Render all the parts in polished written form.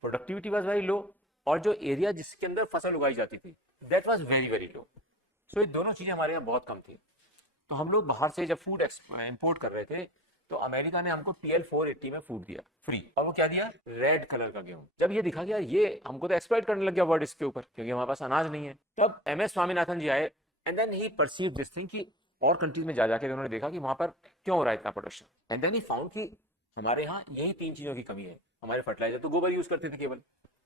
Productivity was very low, और जो area जिसके अंदर फसल उगाई जाती थी that was very very low. So ये दोनों चीज़ें हमारे यहाँ बहुत कम थी। तो हम लोग बाहर से जब फूड इंपोर्ट कर रहे थे, तो अमेरिका ने हमको TL 480 में फूड दिया फ्री, और वो क्या दिया, रेड कलर का गेहूं। जब ये दिखा कि यार ये हमको तो एक्सप्लॉइट करने लग गया वर्ड इसके ऊपर, क्योंकि हमारे पास अनाज नहीं है, तब MS स्वामीनाथन जी आए, and then he perceive this thing कि और कंट्रीज में जा जाके उन्होंने देखा कि वहां पर क्यों हो रहा है इतना production, and then he found कि हमारे यहाँ यही 3 चीजों की कमी है। हमारे फर्टिलाइजर तो गोबर यूज करते थे केवल,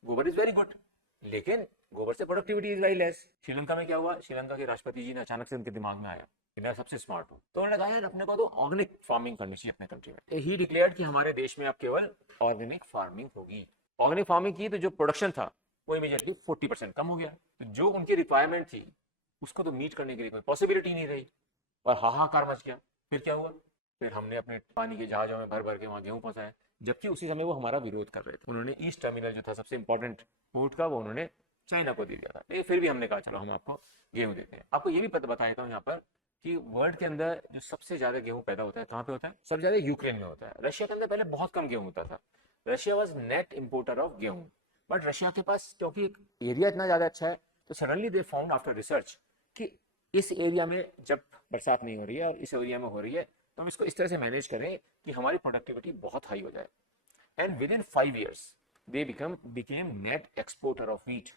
गोबर इज वेरी गुड, लेकिन गोबर से productivity is very less. Sri Lanka में क्या हुआ, श्रीलंका के राष्ट्रपति जी ने अचानक से उनके दिमाग में आया कि मैं सबसे स्मार्ट हूँ, तो उन्होंने कहा यार अपने को तो ऑर्गेनिक फार्मिंग करनी चाहिए अपने कंट्री में। ही डिक्लेयर्ड कि हमारे देश में अब केवल ऑर्गेनिक फार्मिंग होगी। ऑर्गेनिक फार्मिंग की तो जो प्रोडक्शन था वो इमीडिएटली 40% कम हो गया। तो जो उनकी रिक्वायरमेंट थी उसको तो मीट करने के लिए कोई पॉसिबिलिटी नहीं रही, और हाहाकार मच गया। फिर क्या हुआ, फिर हमने अपने पानी के जहाजों में भर भर के वहां गेहूं पहुंचाया, जबकि उसी समय वो हमारा विरोध कर रहे थे। उन्होंने ईस्ट टर्मिनल जो था सबसे इंपॉर्टेंट पोर्ट का, वो उन्होंने चाइना को दे दिया था, लेकिन फिर भी हमने कहा चलो हम आपको गेहूं देते हैं। आपको ये भी पता बता देता हूँ यहाँ पर कि वर्ल्ड के अंदर जो सबसे ज्यादा गेहूं पैदा होता है कहाँ पे होता है, सबसे ज्यादा यूक्रेन में होता है। रशिया के अंदर पहले बहुत कम गेहूं होता था, Russia was net importer of गेहूं, बट रशिया के पास क्योंकि एरिया इतना ज्यादा अच्छा है, तो suddenly they found after research कि इस एरिया में जब बरसात नहीं हो रही है और इस एरिया में हो रही है, तो हम इसको इस तरह से मैनेज करें कि हमारी प्रोडक्टिविटी बहुत हाई हो जाए। And with in 5 years they became net exporter of wheat.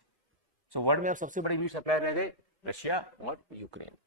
So world में अब सबसे बड़ी वीट सप्लायर रह गए रशिया और यूक्रेन।